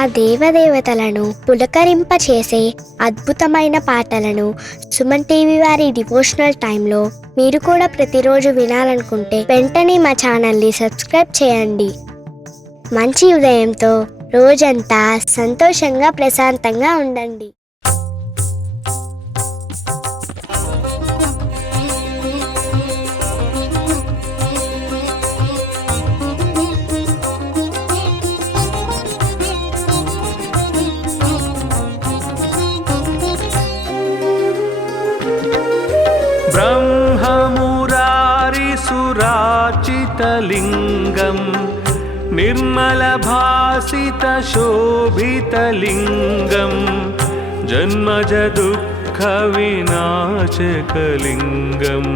ఆ దేవదేవతలను పులకరింపచేసే అద్భుతమైన పాటలను సుమన్ టీవీ వారి డివోషనల్ టైంలో మీరు కూడా ప్రతిరోజు వినాలనుకుంటే వెంటనే మా ఛానల్ని సబ్స్క్రైబ్ చేయండి. మంచి ఉదయంతో రోజంతా సంతోషంగా ప్రశాంతంగా ఉండండి. ब्रह्ममुरारिसुराचितलिङ्गं निर्मलभासितशोभितलिङ्गं जन्मजदुःखविनाशकलिङ्गं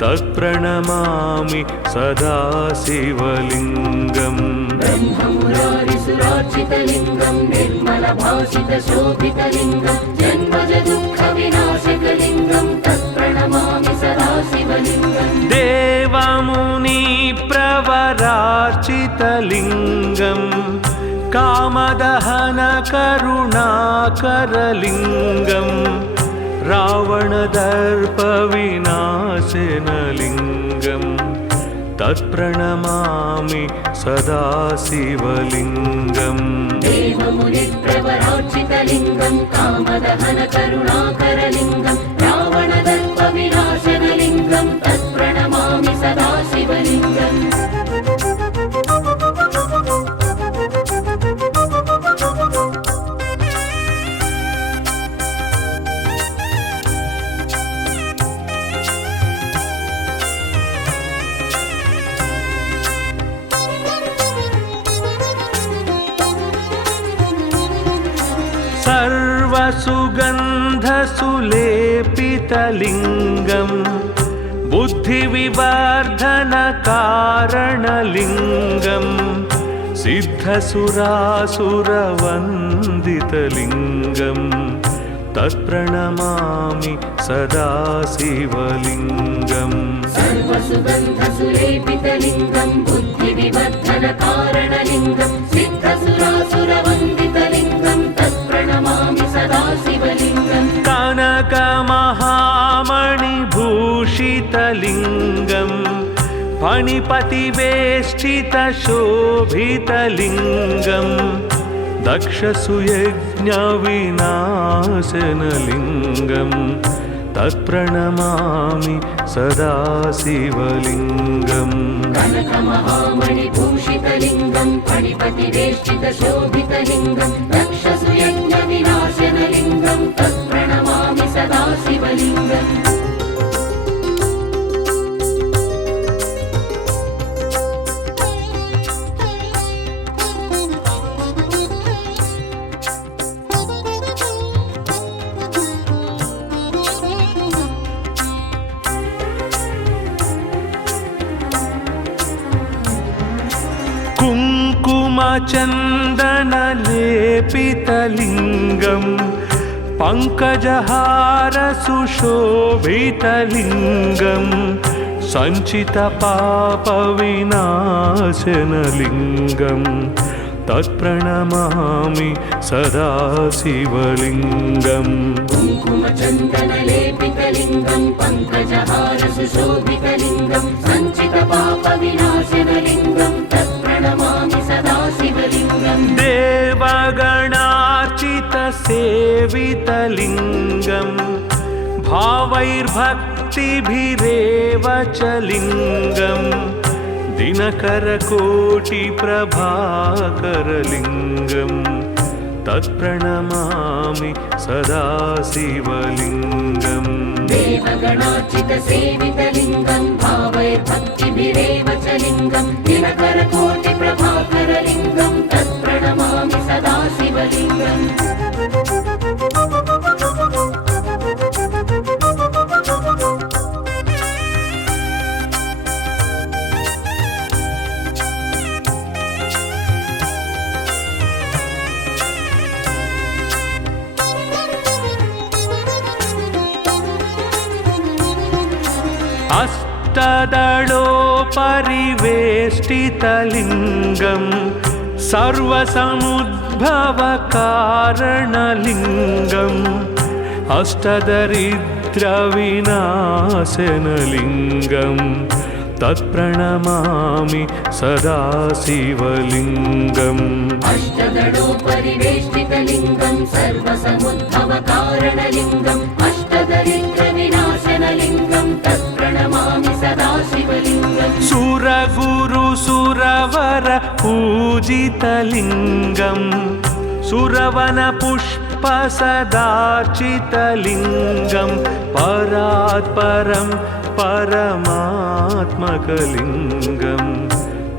तत्प्रणमामि सदा शिवलिङ्गम्. ब्रह्ममुरारिसुराचितलिङ्गं निर्मलभासितशोभितलिङ्गं जन्मजदुःखविनाशकलिङ्गं तत्प्रणमामि सदा शिवलिङ्गम्. देवमुनिप्रवरार्चितलिङ्गं कामदहनकरुणाकरलिङ्गं रावणदर्पविनाशनलिङ्गं तत्प्रणमामि सदा शिवलिङ्गम्. देवमुनिप्रवरार्चितलिङ्गं कामदहनकरुणाकरलिङ्गं रावणदर्पविनाशनलिङ्गं तत्प्रणमामि सदा शिवलिङ्गम्. सर्वसुगन्धसुलेपितलिङ्गं बुद्धिविवर्धनकारणलिङ्गं सिद्धसुरासुरवन्दितलिङ्गं तत्प्रणमामि सदा शिवलिङ्गम्. सर्वसुगन्धसुलेपितलिङ्गं बुद्धिविवर्धनकारणलिङ्गं सिद्धसुरासुरवन्दितलिङ्गं तत्प्रणमामि सदा शिवलिङ्गम्. कनकमहामणिभूषितलिङ्गं फणिपतिवेष्टितशोभितलिङ्गं दक्षसुयज्ञविनाशनलिङ्गं तत्प्रणमामि सदा शिवलिङ्गम्. कनकमहामणिभूषितलिङ्गं फणिपतिवेष्टितशोभितलिङ्गं दक्षसुयज्ञविनाशनलिङ्गं तत्प्रणमामि सदा शिवलिङ्गम्. कुङ्कुमचन्दनलेपितलिङ्गं पङ्कजहारसुशोभितलिङ्गं सञ्चितपापविनाशनलिङ्गं तत्प्रणमामि सदा शिवलिङ्गम्. कुङ्कुमचन्दनलेपितलिङ्गं पङ्कजहारसुशोभितलिङ्गं सञ्चितपापविनाशनलिङ्गं तत्प्रणमामि सदा शिवलिङ्गम्. देवगणार्चितसेवितलिङ्गं भावैर्भक्तिभिरेव च लिङ्गं दिनकरकोटिप्रभाकरलिङ्गं तत्प्रणमामि सदा शिवलिङ्गम्. देवगणार्चितसेवितलिङ्गं भावैर्भक्तिभिरेव च लिङ्गं दिनकरकोटिप्रभाकरलिङ्गं तत्प्रणमामि सदा शिवलिङ्गम्. अष्टदलोपरिवेष्टितलिङ्गं सर्वसमुद्र भवकारणलिङ्गम् अष्टदरिद्रविनाशनलिङ्गम् तत्प्रणमामि सदा शिवलिङ्गम् अष्टदलोपरिवेष्टितलिङ्गं सर्वसमुद्भवकारणलिङ्गम् अष्टदरिद्रविनाशनलिङ्गं तत्प्रणमामि सदा शिवलिङ्गम् सुरगुरु सुरवर पूजितलिङ्गम् सुरवनपुष्प सदार्चितलिङ्गं परात् परं परमात्मकलिङ्गं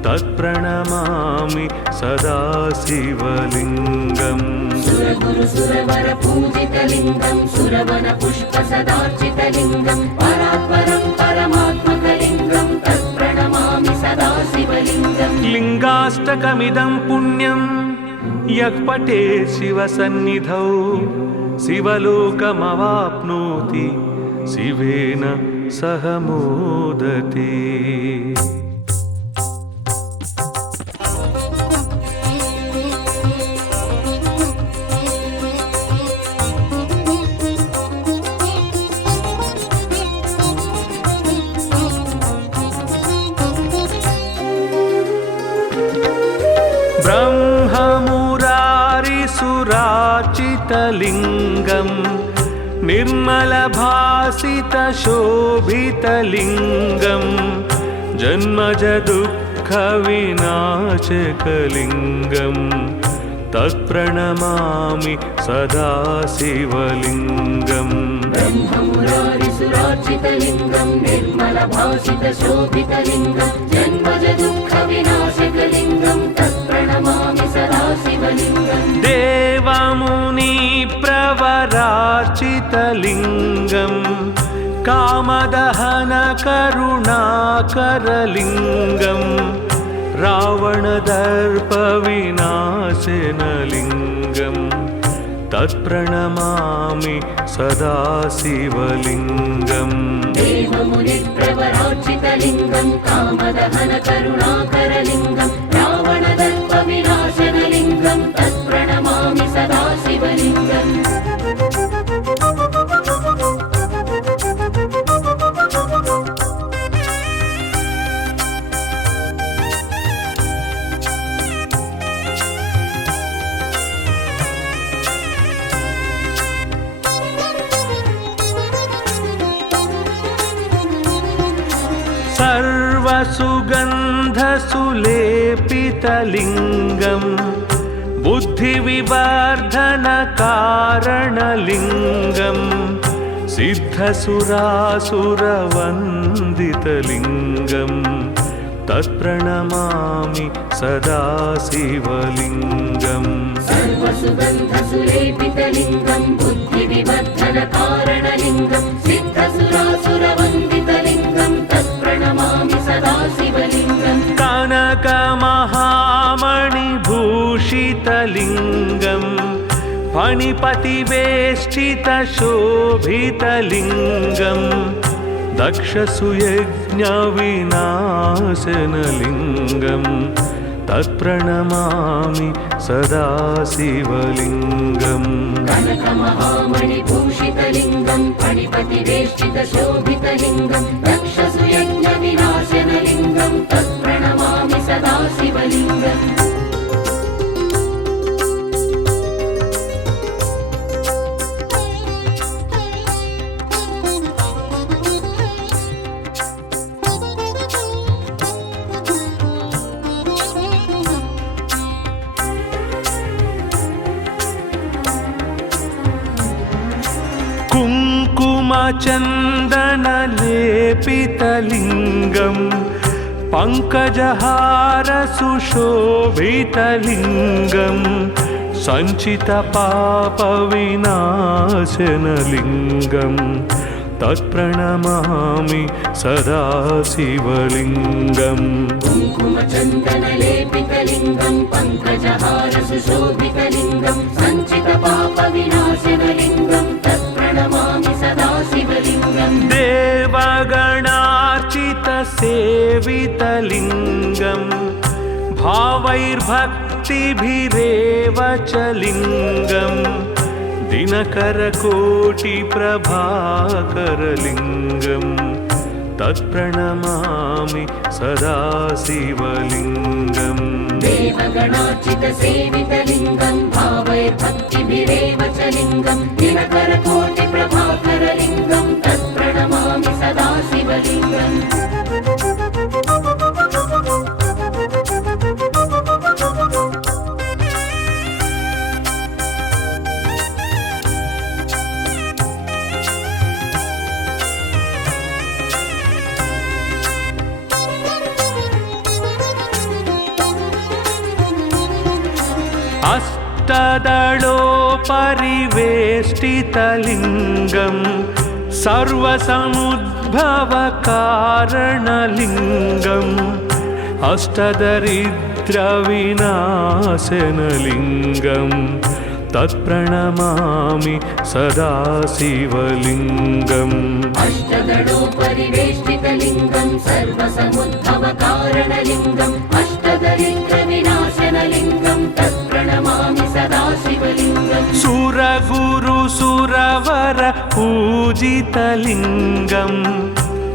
तत्प्रणमामि सदा शिवलिङ्गम् सुरगुरु सुरवर पूजितलिङ्गं सुरवनपुष्प सदार्चितलिङ्गं परात् परं परमात्मकलिङ्गं तत्प्रणमामि सदा शिवलिङ्गम् लिङ्गाष्टकमिदं पुण्यं यः पठेत् शिवसन्निधौ शिवलोकमवाप्नोति शिवेन सह मोदते। ब्रह्ममुरारिसुरार्चितलिङ्गम् निर्मलभासितशोभितलिङ्गं जन्मजदुःखविनाशकलिङ्गं तत्प्रणमामि सदा शिवलिङ्गम् ब्रह्ममुरारिसुरार्चितलिङ्गं निर्मलभासितशोभितलिङ्गं जन्मजदुःखविनाशकलिङ्गं तत्प्रणमामि सदा शिवलिङ्गम् देवमुनिप्रवरार्चितलिङ्गं कामदहनकरुणाकरलिङ्गं रावणदर्पविनाशनलिङ्गं तत्प्रणमामि सदा शिवलिङ्गम् देवमुनिप्रवरार्चितलिङ्गं कामदहनकरुणाकरलिङ्गं रावणदर्पविनाशनलिङ्गं तत्प्रणमामि सदा शिवलिङ्गम् सर्वसुगन्धसुलेपितलिङ्गं बुद्धिविवर्धनकारणलिङ्गं सिद्धसुरासुरवन्दितलिङ्गं तत्प्रणमामि सदा शिवलिङ्गम् सर्वसुगन्धसुलेपितलिङ्गं बुद्धिविवर्धनकारणलिङ्गं सिद्धसुरासुरवन्दितलिङ्गं तत्प्रणमामि सदा शिवलिङ्गम् कनकमहामणिभूषितलिङ्गं फणिपतिवेष्टितशोभितलिङ्गं दक्षसुयज्ञविनाशनलिङ्गं तत्प्रणमामि सदा शिवलिङ्गम् कनकमहामणिभूषितलिङ्गं फणिपतिवेष्टितशोभितलिङ्गं दक्षसुयज्ञविनाशनलिङ्गं तत्प्रणमामि सदा शिवलिङ्गम् कुङ्कुमचन्दनलेपितलिङ्गं पङ्कजहारसुशोभितलिङ्गं सञ्चितपापविनाशनलिङ्गं तत्प्रणमामि सदा शिवलिङ्गम् कुङ्कुमचन्दनलेपितलिङ्गं पङ्कजहारसुशोभितलिङ्गं सञ्चितपापविनाशनलिङ्गं तत्प्रणमामि सदा शिवलिङ्गम् देवगणार्चितसेवितलिङ्गं भावैर् आविर्भक्तिभिरेव च लिङ्गं दिनकरकोटिप्रभाकरलिङ्गं तत्प्रणमामि सदा शिवलिङ्गम् देवगणार्चितसेवितलिङ्गं भावैर्भक्तिभिरेव च लिङ्गं दिनकरकोटिप्रभाकरलिङ्गं तत्प्रणमामि सदा शिवलिङ्गम् अष्टदलोपरिवेष्टितलिङ्गं सर्वसमुद्भवकारणलिङ्गम् अष्टदरिद्रविनाशनलिङ्गं तत्प्रणमामि सदा शिवलिङ्गम् अष्टदलोपरिवेष्टितलिङ्गं सर्वसमुद्भवकारणलिङ्गम् अष्टदरिद्रविनाशनलिङ्गं तत्प्रणमामि सदा शिवलिङ्गम् सुरगुरुसुरवर पूजितलिङ्गं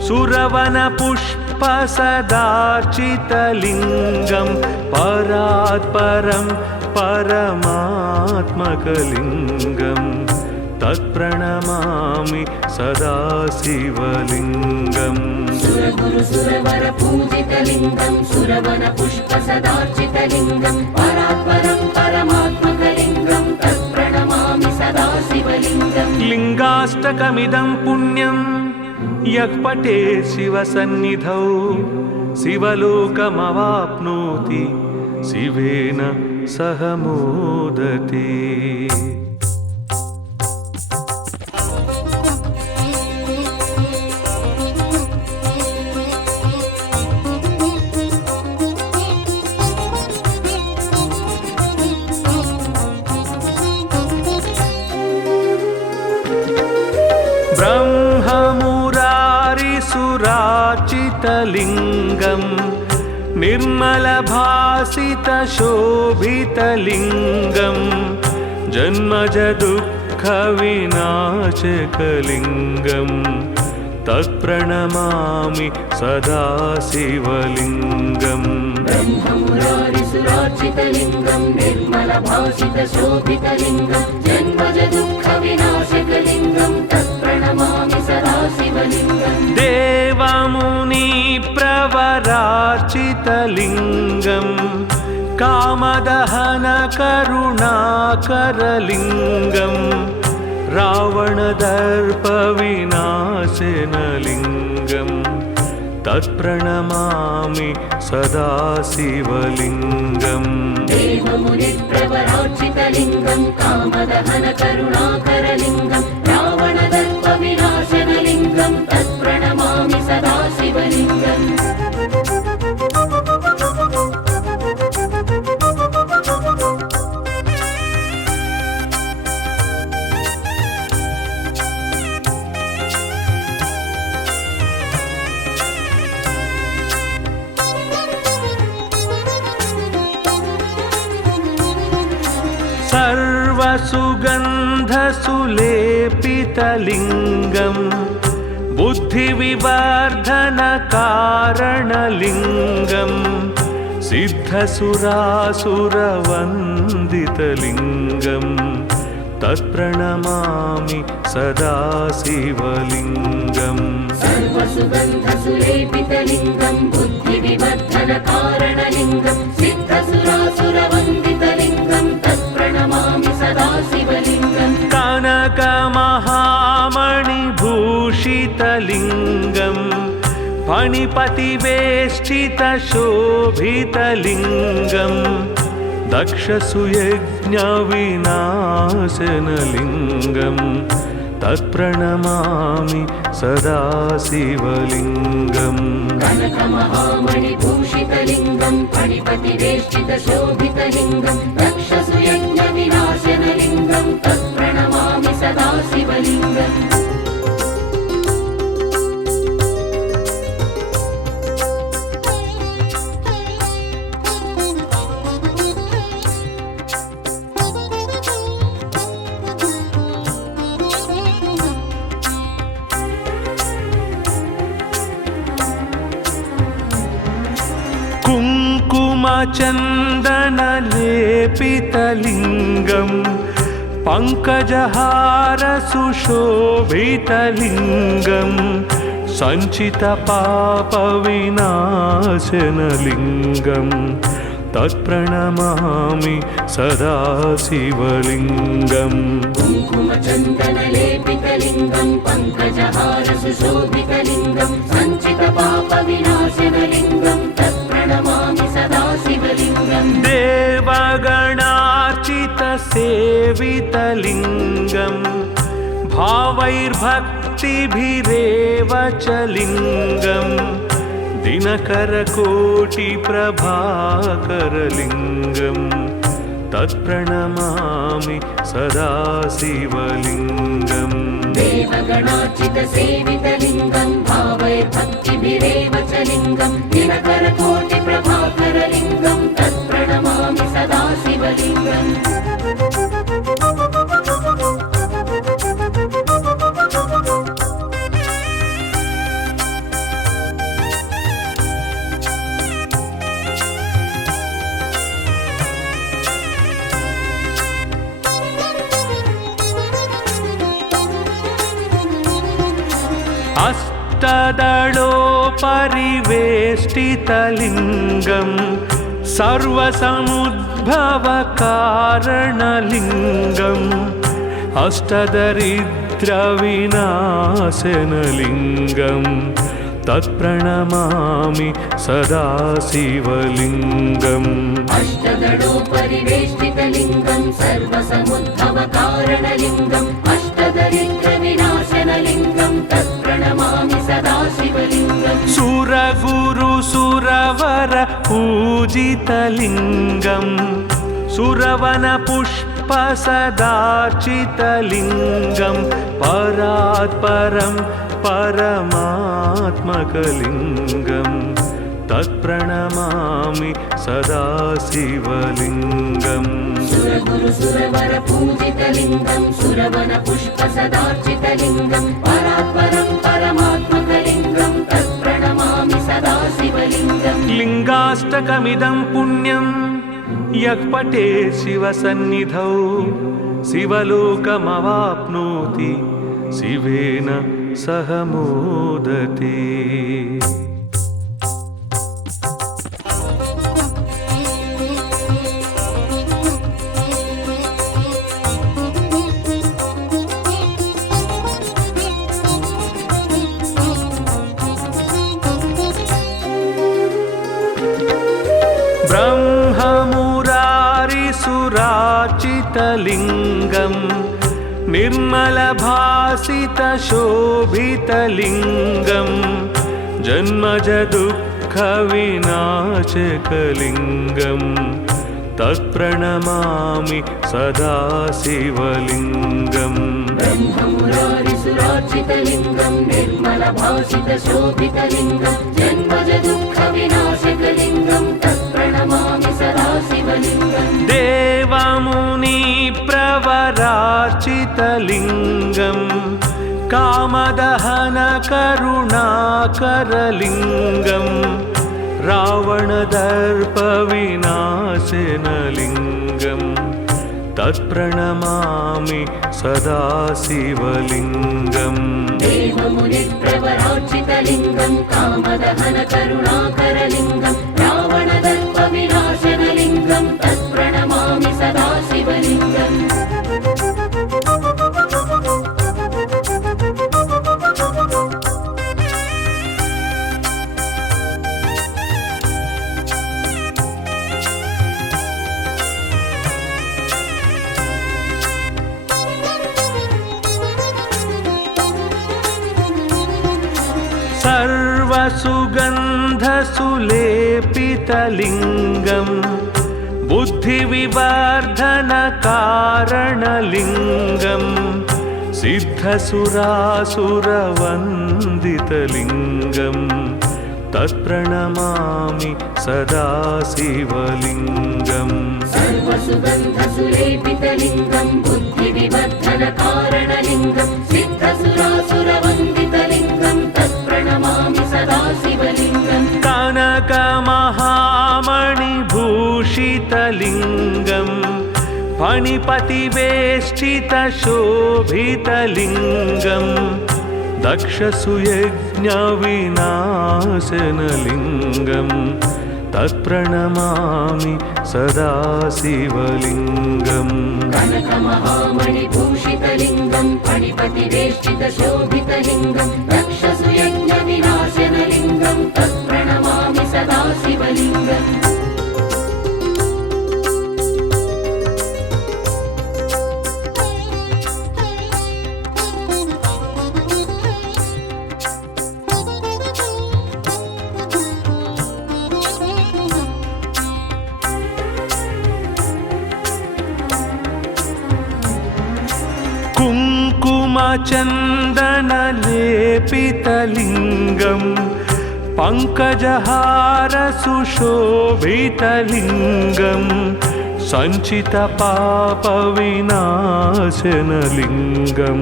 सुरवनपुष्पसदार्चितलिङ्गं परात्परं परमात्मकलिङ्गं तत्प्रणमामि सदा शिवलिङ्गम् सुरगुरुसुरवर पूजितलिङ्गं सुरवनपुष्पसदार्चितलिङ्गं परात्परं परमात्मकलिङ्गं तत्प्रणमामि सदा शिवलिङ्गम् लिङ्गाष्टकमिदं पुण्यं यः पठेत् शिवसन्निधौ शिवलोकमवाप्नोति शिवेन सह मोदते। ब्रह्ममुरारिसुरार्चितलिङ्गं निर्मलभासितशोभितलिङ्गं जन्मजदुःखविनाशकलिङ्गं तत्प्रणमामि सदा शिवलिङ्गम् ब्रह्ममुरारिसुरार्चितलिङ्गं निर्मलभासितशोभितलिङ्गं जन्मजदुःखविनाशकलिङ्गं तत्प्रणमामि सदा शिवलिङ्गम् देवमुनिप्रवरार्चितलिङ्गं कामदहनकरुणाकरलिङ्गं रावणदर्पविनाशनलिङ्गं तत्प्रणमामि सदा शिवलिङ्गम् देवमुनिप्रवरार्चितलिङ्गं कामदहनकरुणाकरलिङ्गं रावणदर्पविनाशनलिङ्गं तत्प्रणमामि सदा शिवलिङ्गम् सर्वसुगन्धसुलेपितलिङ्गं बुद्धिविवर्धनकारणलिङ्गं सिद्धसुरासुरवन्दितलिङ्गं तत्प्रणमामि सदा शिवलिङ्गम् सर्वसुगन्धसुलेपितलिङ्गं बुद्धिविवर्धनकारणलिङ्गं सिद्धसुरासुरवन्दितलिङ्गं तत्प्रणमामि सदा शिवलिङ्गम् कनकमहामणिभूषितलिङ्गं फणिपतिवेष्टितशोभितलिङ्गं दक्षसुयज्ञविनाशनलिङ्गं तत्प्रणमामि सदा शिवलिङ्गम् कनकमहामणिभूषितलिङ्गं फणिपतिवेष्टितशोभितलिङ्गं दक्षसुयज्ञविनाशनलिङ्गं तत्प्रणमामि सदा शिवलिङ्गम् कुङ्कुमचन्दनलेपितलिङ्गं पङ्कजहारसुशोभितलिङ्गं सञ्चितपापविनाशनलिङ्गं तत्प्रणमामि सदा शिवलिङ्गम् कुङ्कुमचन्दनलेपितलिङ्गं पङ्कजहारसुशोभितलिङ्गं सञ्चितपापविनाशनलिङ्गं तत्प्रणमामि सदा शिवलिङ्गम् देवगणार्चितसेवितलिङ्गं भावैर्भक्तिभिरेव च लिङ्गं दिनकरकोटिप्रभाकरलिङ्गं तत्प्रणमामि सदा शिवलिङ्गम् देवगणार्चितसेवितलिङ्गं भावैर्भक्तिभिरेव च लिङ्गं दिनकरकोटिप्रभाकरलिङ्गं तत्प्रणमामि सदा शिवलिङ्गम् अष्टदलोपरिवेष्टितलिङ्गं सर्वसमुद्भवकारणलिङ्गम् अष्टदरिद्रविनाशनलिङ्गं तत्प्रणमामि सदा शिवलिङ्गम् अष्टदलोपरिवेष्टितलिङ्गं सर्वसमुद्भवकारणलिङ्गम् अष्टदरिद्रविनाशनलिङ्गं तत्प्रणमामि सदा शिवलिङ्गम् सुरगुरुसुरवर पूजितलिङ्गं सुरवनपुष्पसदार्चितलिङ्गं परात्परं परमात्मकलिङ्गं तत्प्रणमामि सदा शिवलिङ्गम् सुरगुरुसुरवर पूजितलिङ्गं सुरवनपुष्पसदार्चितलिङ्गं परात्परं परमात्मकलिङ्गं तत्प्रणमामि सदा शिवलिङ्गम् लिङ्गाष्टकमिदं पुण्यं यः पठेत् शिवसन्निधौ शिवलोकमवाप्नोति शिवेन सह मोदते। ब्रह्ममुरारिसुरार्चितलिङ्गं निर्मलभासितशोभितलिङ्गं जन्मजदुःखविनाशकलिङ्गं तत्प्रणमामि सदा शिवलिङ्गम् ब्रह्ममुरारिसुरार्चितलिङ्गं निर्मलभासितशोभितलिङ्गं जन्मजदुःखविनाशकलिङ्गं तत्प्रणमामि सदा शिवलिङ्गम् देवमुनिप्रवरार्चितलिङ्गं कामदहनकरुणाकरलिङ्गं रावणदर्पविनाशनलिङ्गं तत्प्रणमामि सदा शिवलिङ्गम् देवमुनिप्रवरार्चितलिङ्गं कामदहनकरुणाकरलिङ्गं रावणदर्पविनाशनलिङ्गं तत्प्रणमामि सदा शिवलिङ्गम् सर्वसुगन्धसुलेपितलिङ्गं बुद्धिविवर्धनकारणलिङ्गं सिद्धसुरासुरवन्दितलिङ्गं तत्प्रणमामि सदा शिवलिङ्गम् सर्वसुगन्धसुलेपितलिङ्गं बुद्धिविवर्धनकारणलिङ्गं सिद्धसुरासुरवन्दितलिङ्गं तत्प्रणमामि सदा शिवलिङ्गम् कनकमहामणिभूषितलिङ्गं शोभितलिङ्गं फणिपतिवेष्टितशोभितलिङ्गं दक्षसुयज्ञविनाशनलिङ्गं तत्प्रणमामि सदा शिवलिङ्गम् कनकमहामणिभूषितलिङ्गं फणिपतिवेष्टितशोभितलिङ्गं दक्षसुयज्ञविनाशनलिङ्गं तत्प्रणमामि सदा शिवलिङ्गम् कुङ्कुमचन्दनलेपितलिङ्गं पङ्कजहारसुशोभितलिङ्गं सञ्चितपापविनाशनलिङ्गं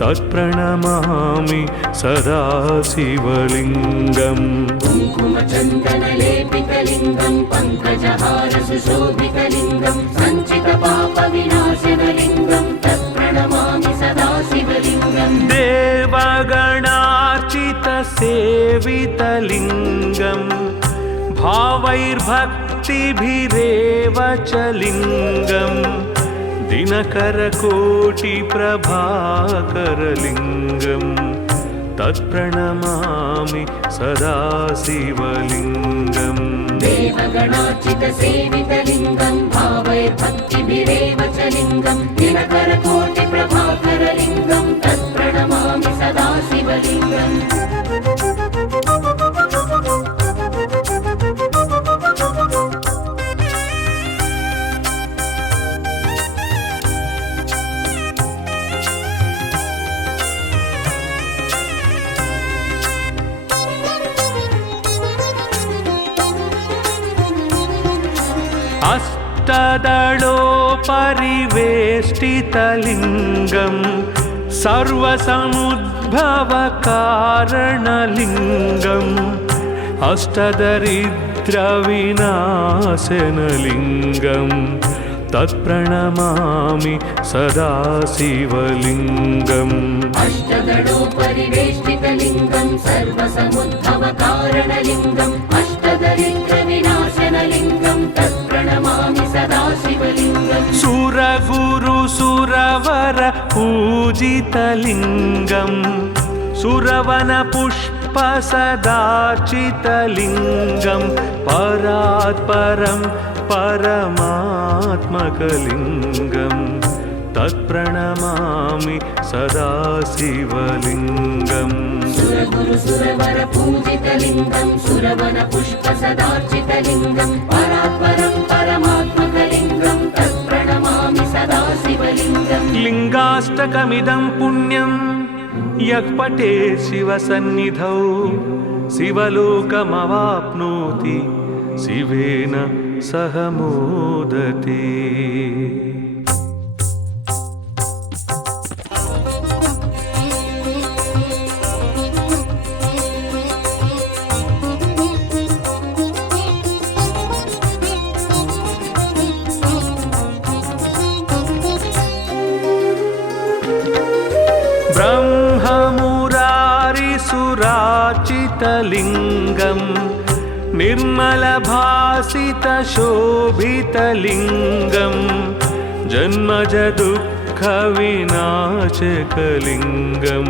तत्प्रणमामि सदा शिवलिङ्गम् कुङ्कुमचन्दनलेपितलिङ्गं पङ्कजहारसुशोभितलिङ्गं सञ्चितपापविनाशनलिङ्गं तत्प्रणमामि सदा शिवलिङ्गम् देवगणार्चितसेवितलिङ्गं भावैर्भक्तिभिरेव च लिङ्गं दिनकरकोटिप्रभाकरलिङ्गं तत्प्रणमामि सदा शिवलिङ्गम् देवगणार्चितसेवितलिङ्गं भावैर्भक्तिभिरेव च लिङ्गं दिनकरकोटिप्रभाकरलिङ्गं तत्प्रणमामि सदा शिवलिङ्गम् अष्टदलोपरिवेष्टितलिङ्गं सर्वसमुद्भवकारणलिङ्गं अष्टदरिद्रविनाशनलिङ्गं तत्प्रणमामि सदा शिवलिङ्गम् अष्टदलोपरिवेष्टितलिङ्गं सर्वसमुद्भवकारणलिङ्गम् अष्टदरिद्रविनाशनलिङ्गं तत्प्रणमामि सदा शिवलिङ्गम् सुरगुरुसुरवर पूजितलिङ्गं सुरवनपुष्पसदार्चितलिङ्गं परात्परं परमात्मकलिङ्गं तत्प्रणमामि सदा शिवलिङ्गम् सुरगुरुसुरवर पूजितलिङ्गं सुरवनपुष्पसदार्चितलिङ्गं परात्परं परमात्मकलिङ्गं तत्प्रणमामि सदा शिवलिङ्गम् लिङ्गाष्टकमिदं पुण्यं यः पठेत् शिवसन्निधौ शिवलोकमवाप्नोति शिवेन सह मोदते। ब्रह्ममुरारिसुरार्चितलिङ्गं निर्मलभासितशोभितलिङ्गं जन्मजदुःखविनाशकलिङ्गं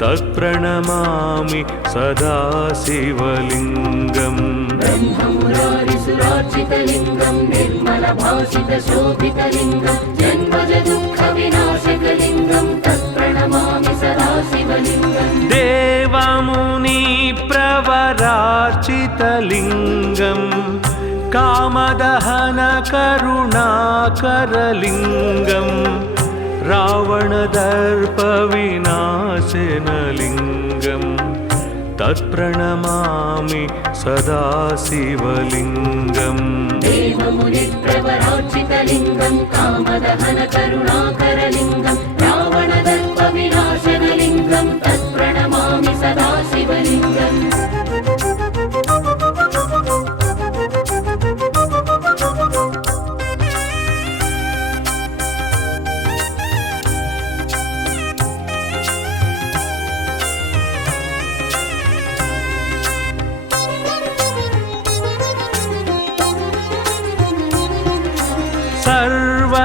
तत्प्रणमामि सदा शिवलिङ्गम् ब्रह्ममुरारिसुरार्चितलिङ्गं निर्मलभासितशोभितलिङ्गं जन्मजदुःखविनाशकलिङ्गं तत्प्रणमामि सदा शिवलिङ्गम् देवमुनिप्रवरार्चितलिङ्गं कामदहनकरुणाकरलिङ्गं रावणदर्पविनाशनलिङ्गं तत्प्रणमामि सदा शिवलिङ्गम् देवमुनिप्रवरार्चितलिङ्गं कामदहनकरुणाकरलिङ्गं रावणदर्पविनाशनलिङ्गं तत्प्रणमामि सदा शिवलिङ्गम्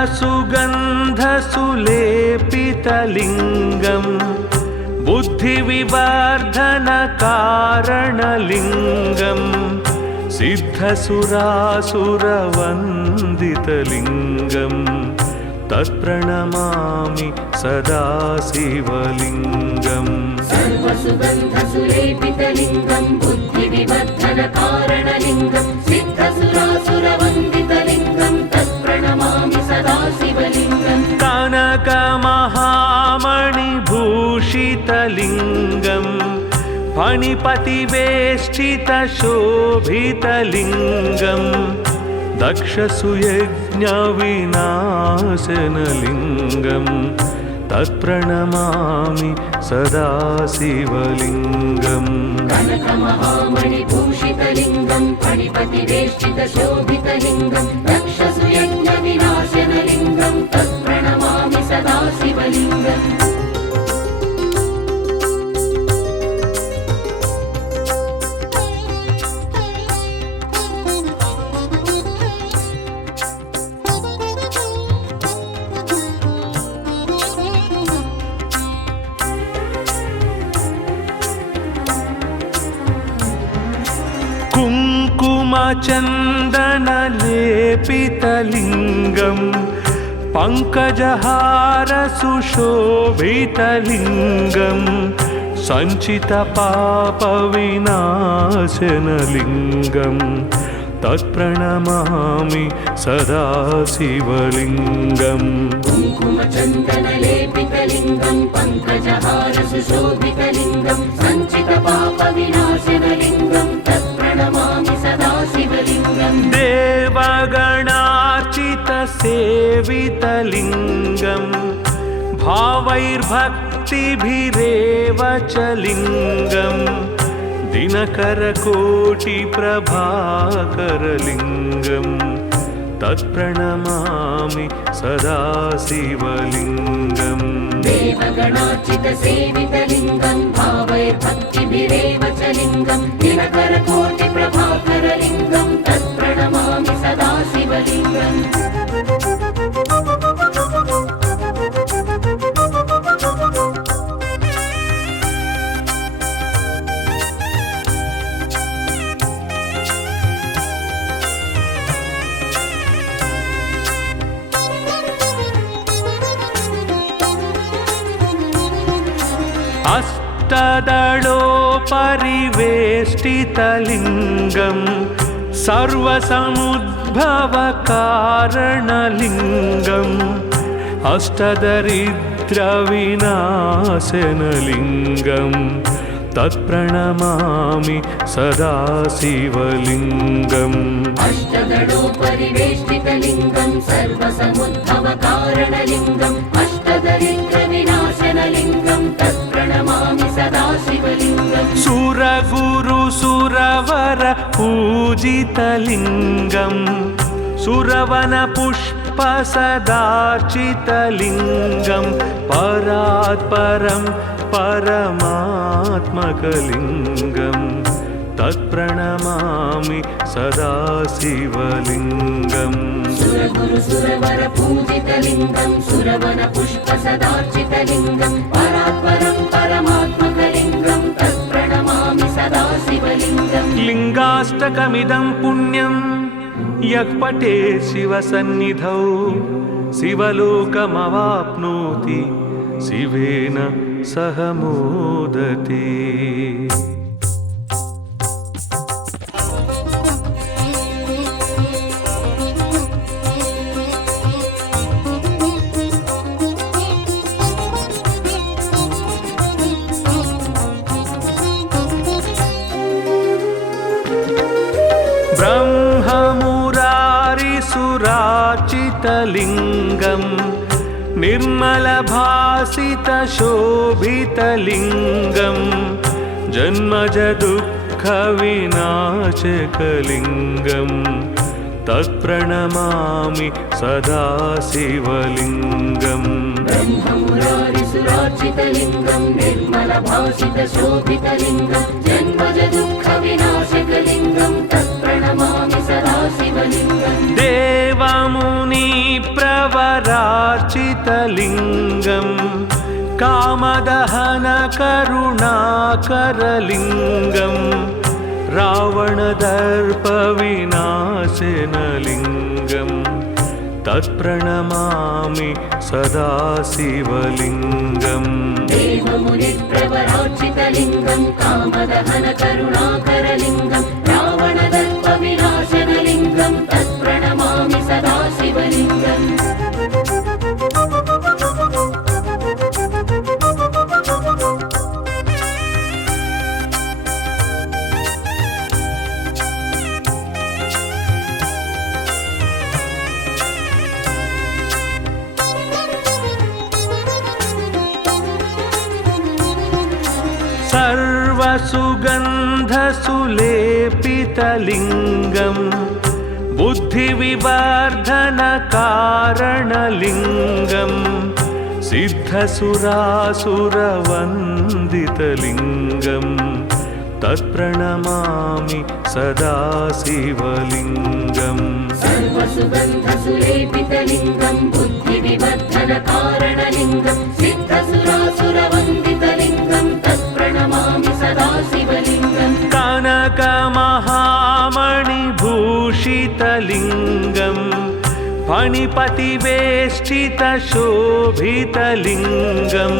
सर्वसुगन्धसुलेपितलिङ्गं बुद्धिविवर्धनकारणलिङ्गं सिद्धसुरासुरवन्दितलिङ्गं तत्प्रणमामि सदा शिवलिङ्गम् सर्वसुगन्धसुलेपितलिङ्गं बुद्धिविवर्धनकारणलिङ्गं सिद्धसुरासुरवन्दितलिङ्गं तत्प्रणमामि सदा शिवलिङ्गम् कनकमहामणिभूषितलिङ्गं फणिपतिवेष्टितशोभितलिङ्गं दक्षसुयज्ञविनाशनलिङ्गं तत्प्रणमामि सदा शिवलिङ्गम् कनकमहामणिभूषितलिङ्गं फणिपतिवेष्टितशोभितलिङ्गं दक्षसुयज्ञविनाशनलिङ्गं तत्प्रणमामि सदा शिवलिङ्गम् कुङ्कुमचन्दनलेपितलिङ्गं पङ्कजहारसुशोभितलिङ्गं सञ्चितपापविनाशनलिङ्गं तत्प्रणमामि सदा शिवलिङ्गम् कुङ्कुमचन्दनलेपितलिङ्गं पङ्कजहारसुशोभितलिङ्गं सञ्चितपापविनाशनलिङ्गं तत्प्रणमामि सदा शिवलिङ्गम् देवगणार्चितसेवितलिङ्गं भावैर्भक्तिभिरेव च लिङ्गं दिनकरकोटिप्रभाकरलिङ्गं तत्प्रणमामि सदा शिवलिङ्गम् देवगणार्चितसेवितलिङ्गं भावैर्भक्तिभिरेव च लिङ्गं दिनकरकोटिप्रभाकरलिङ्गं तत्प्रणमामि सदा शिवलिङ्गम् अष्टदलोपरिवेष्टितलिङ्गं सर्वसमुद्भवकारणलिङ्गम् अष्टदरिद्रविनाशनलिङ्गं तत्प्रणमामि सदा शिवलिङ्गम् अष्टदलोपरिवेष्टितलिङ्गं सर्वसमुद्भवकारणलिङ्गम् अष्टदरिद्रविनाशनलिङ्गं तत्प्रणमामि सदा शिवलिङ्गम् सुरगुरुसुरवर पूजितलिङ्गं सुरवनपुष्पसदार्चितलिङ्गं परात्परं परमात्मकलिङ्गं तत्प्रणमामि सदा शिवलिङ्गम् सुरगुरुसुरवर पूजितलिङ्गं सुरवनपुष्पसदार्चितलिङ्गं परात्परं परमात्मकलिङ्गं तत्प्रणमामि सदा शिवलिङ्गम् लिङ्गाष्टकमिदं पुण्यं यः पठेत् शिवसन्निधौ शिवलोकमवाप्नोति शिवेन सह मोदते। ब्रह्ममुरारिसुरार्चितलिङ्गं निर्मलभासितशोभितलिङ्गं जन्मजदुःखविनाशकलिङ्गं तत्प्रणमामि सदा शिवलिङ्गम् ब्रह्ममुरारिसुरार्चितलिङ्गं निर्मलभासितशोभितलिङ्गं जन्मजदुःखविनाशकलिङ्गं तत्प्रणमामि सदा शिवलिङ्गम् देवमुनि मुनिप्रवरार्चितलिङ्गं कामदहनकरुणाकरलिङ्गं रावणदर्पविनाशनलिङ्गं तत्प्रणमामि सदा शिवलिङ्गम् देवमुनिप्रवरार्चितलिङ्गं कामदहनकरुणाकरलिङ्गं रावणदर्पविनाशनलिङ्गं तत्प्रणमामि सदा शिवलिङ्गम् सर्वसुगन्धसुलेपितलिङ्गं बुद्धिविवर्धनकारणलिङ्गं सिद्धसुरासुरवन्दितलिङ्गं तत्प्रणमामि सदा शिवलिङ्गम् सर्वसुगन्धसुलेपितलिङ्गं बुद्धिविवर्धनकारणलिङ्गं सिद्धसुरासुरवन्दितलिङ्गं तत्प्रणमामि सदा शिवलिङ्गम् कनकमहामणिभूषितलिङ्गं फणिपतिवेष्टितशोभितलिङ्गं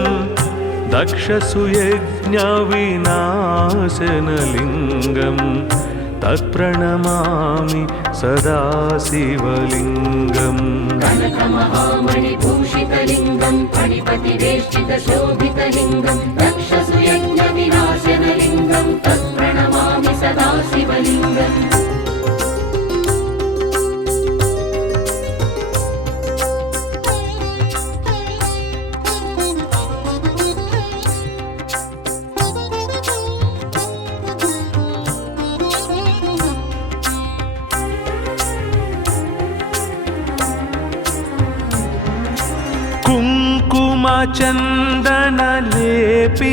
दक्षसुयज्ञविनाशनलिङ्गं तत्प्रणमामि सदा शिवलिङ्गम् कनकमहामणिभूषितलिङ्गं फणिपतिवेष्टितशोभितलिङ्गं दक्षसुयज्ञविनाशनलिङ्गं तत्प्रणमामि सदा शिवलिङ्गम्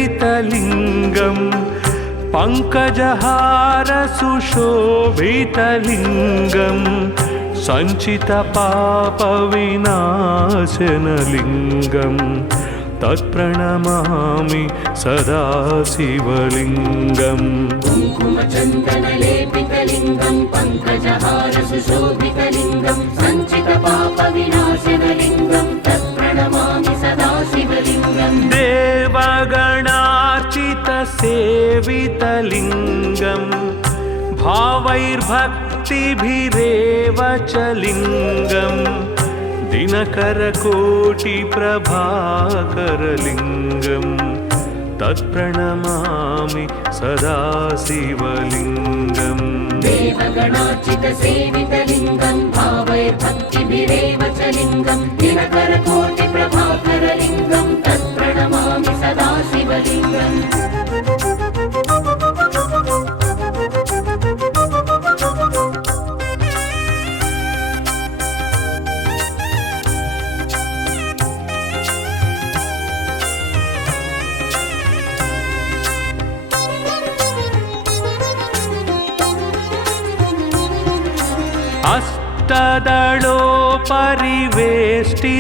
कुङ्कुमचन्दनलेपितलिङ्गं पङ्कजहारसुशोभितलिङ्गं सञ्चितपापविनाशनलिङ्गं तत्प्रणमामि सदा शिवलिङ्गम् कुङ्कुमचन्दनलेपितलिङ्गं पङ्कजहारसुशोभितलिङ्गं सञ्चितपापविनाशनलिङ्गं तत्प्रणमामि सदा शिवलिङ्गम् देवगणार्चितसेवितलिङ्गं भावैर्भक्तिभिरेव च लिङ्गं दिनकरकोटिप्रभाकरलिङ्गं तत्प्रणमामि सदा शिवलिङ्गम् देवगणार्चितसेवितलिङ्गं भावैर्भक्तिभिरेव च लिङ्गं दिनकरकोटिप्रभाकरलिङ्गं तत्प्रणमामि सदा शिवलिङ्गम्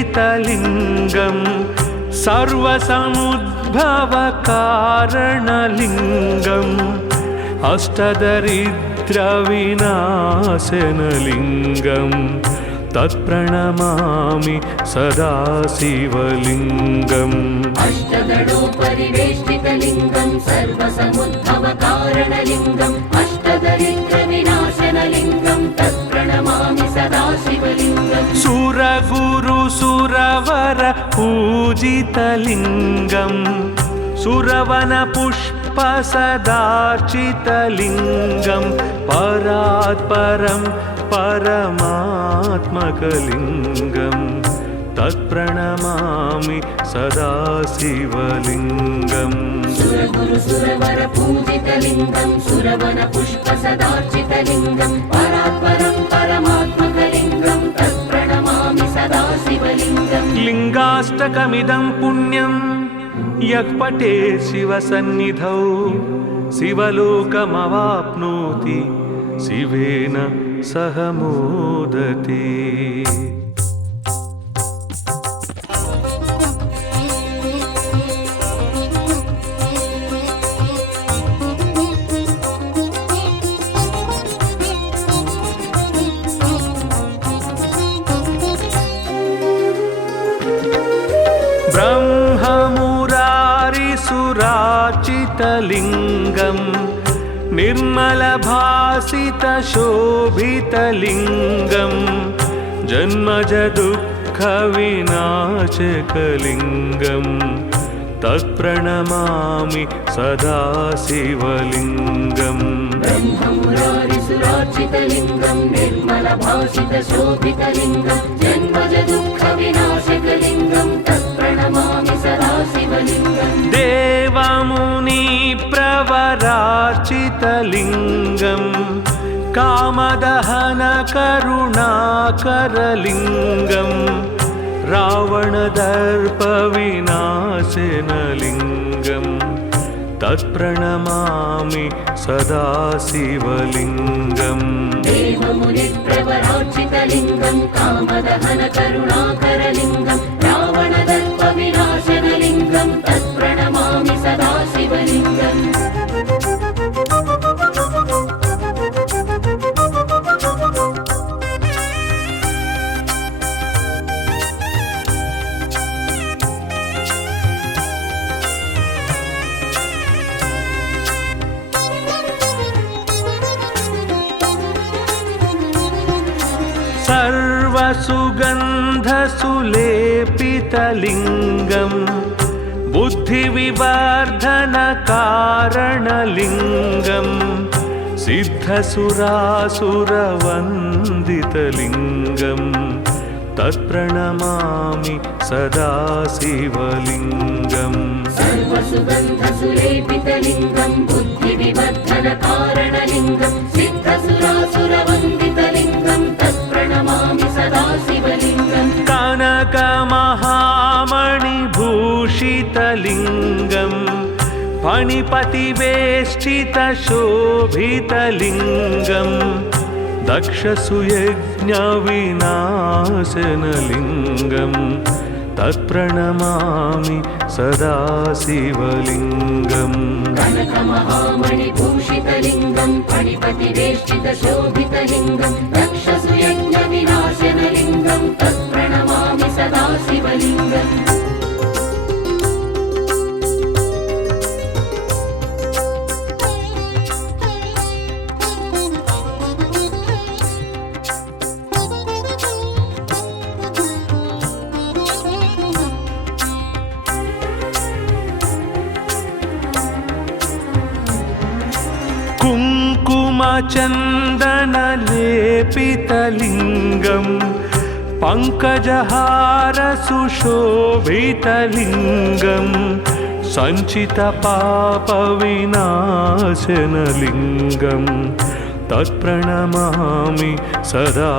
अष्टदलोपरिवेष्टितलिङ्गं सर्वसमुद्भवकारणलिङ्गम् अष्टदरिद्रविनाशनलिङ्गं तत्प्रणमामि सदा शिवलिङ्गम् अष्टदलोपरिवेष्टितलिङ्गं सर्वसमुद्भवकारणलिङ्गम् अष्टदरिद्रविनाशनलिङ्गं तत्प्रणमामि सदा शिवलिङ्गम् सुरगुरुसुरवर पूजितलिङ्गं सुरवनपुष्पसदार्चितलिङ्गं परात्परं परमात्मकलिङ्गं तत्प्रणमामि सदा शिवलिङ्गम् सुरगुरुसुरवर पूजितलिङ्गं सुरवनपुष्पसदार्चितलिङ्गं परात्परं परमात्मकलिङ्गं तत्प्रणमामि सदा शिवलिङ्गम् लिङ्गाष्टकमिदं पुण्यं यः पठेत् शिवसन्निधौ शिवलोकमवाप्नोति शिवेन सह मोदते। ब्रह्ममुरारिसुराचितलिङ्गं निर्मलभासितशोभितलिङ्गं जन्मजदुःखविनाशकलिङ्गं तत्प्रणमामि सदा शिवलिङ्गम् ब्रह्ममुरारिसुरार्चितलिङ्गं निर्मलभासितशोभितलिङ्गं जन्मजदुःखविनाशकलिङ्गं तत्प्रणमामि सदा शिवलिङ्गम् देवमुनिप्रवरार्चितलिङ्गं कामदहनकरुणाकरलिङ्गं रावणदर्पविनाशनलिङ्गं तत्प्रणमामि सदा शिवलिङ्गम् देवमुनिप्रवरार्चितलिङ्गं कामदहनकरुणाकरलिङ्गं रावणदर्पविनाशनलिङ्गं तत्प्रणमामि सदा शिवलिङ्गम् सर्वसुगन्धसुलेपितलिङ्गं बुद्धिविवर्धनकारणलिङ्गं सिद्धसुरासुरवन्दितलिङ्गं तत्प्रणमामि सदा शिवलिङ्गम् सर्वसुगन्धसुलेपितलिङ्गं बुद्धिविवर्धनकारणलिङ्गं सिद्धसुरासुरवन्दितलिङ्गं तत्प्रणमामि सदा शिवलिङ्गम् कनकमहामणिभूषितलिङ्गं फणिपतिवेष्टितशोभितलिङ्गं दक्षसुयज्ञविनाशनलिङ्गं तत्प्रणमामि सदा शिवलिङ्गम् कनकमहामणिभूषितलिङ्गं फणिपतिवेष्टितशोभितलिङ्गं दक्षसुयज्ञविनाशनलिङ्गं तत्प्रणमामि सदा शिवलिङ्गम् कुङ्कुमचन्दनलेपितलिङ्गं पङ्कजहारसुशोभितलिङ्गं सञ्चितपापविनाशनलिङ्गं तत्प्रणमामि सदा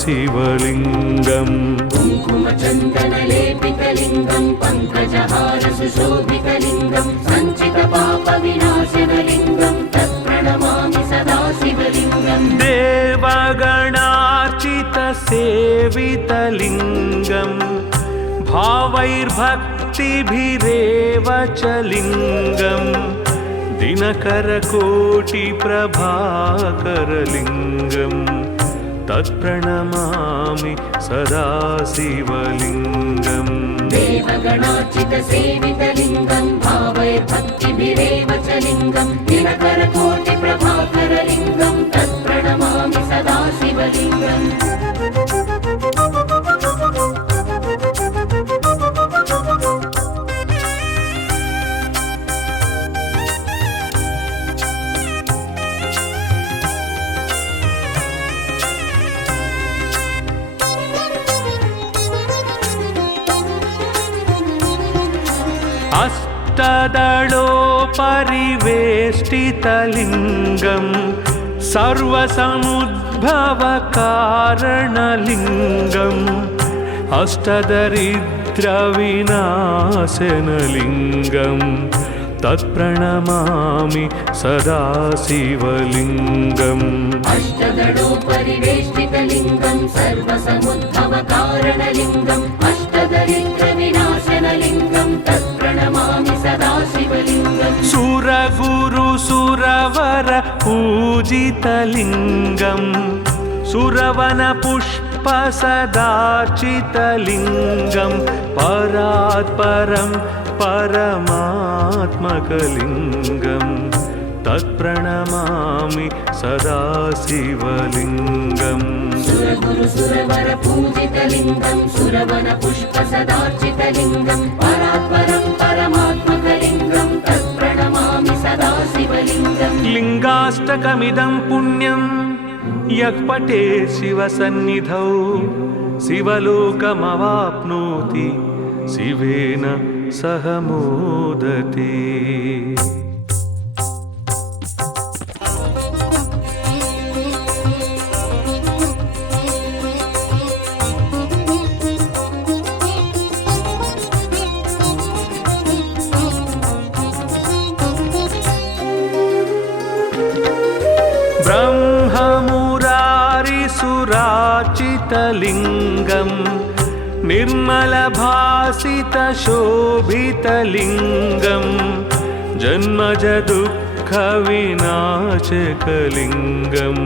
शिवलिङ्गम् कुङ्कुमचन्दनलेपितलिङ्गं पङ्कजहारसुशोभितलिङ्गं सञ्चितपापविनाशनलिङ्गं तत्प्रणमामि सदा शिवलिङ्गम् देवगणार्चितसेवितलिङ्गं भावैर्भक्तिभिरेव च लिङ्गं दिनकरकोटिप्रभाकरलिङ्गं तत्प्रणमामि सदा शिवलिङ्गम् देवगणार्चितसेवितलिङ्गं भावैर्भक्तिभिरेव च लिङ्गं दिनकरकोटिप्रभाकरलिङ्गं तत्प्रणमामि सदा शिवलिङ्गम् अष्टदलोपरिवेष्टितलिङ्गं सर्वसमुद्भवकारणलिङ्गम् अष्टदरिद्रविनाशनलिङ्गं तत्प्रणमामि सदा शिवलिङ्गम् अष्टदलोपरिवेष्टितलिङ्गं सर्वसमुद्भवकारणलिङ्गम् अष्टदरिद्रविनाशनलिङ्गं तत्प्रणमामि सदा शिवलिङ्गम् सुरगुरुसुरवर पूजितलिङ्गं सुरवनपुष्प रूपसदार्चितलिङ्गं परात् परं परमात्मकलिङ्गं तत्प्रणमामि सदा शिवलिङ्गम् सुरगुरुसुरवर पूजितलिङ्गं सुरवन पुष्प सदार्चितलिङ्गं परात्परं परमात्मकलिङ्गं तत्प्रणमामि सदा शिवलिङ्गम् लिङ्गाष्टकमिदं पुण्यं यः पठेत् शिवसन्निधौ शिवलोकमवाप्नोति शिवेन सह मोदते। ब्रह्ममुरारिसुरार्चितलिङ्गं निर्मलभासितशोभितलिङ्गं जन्मजदुःखविनाशकलिङ्गं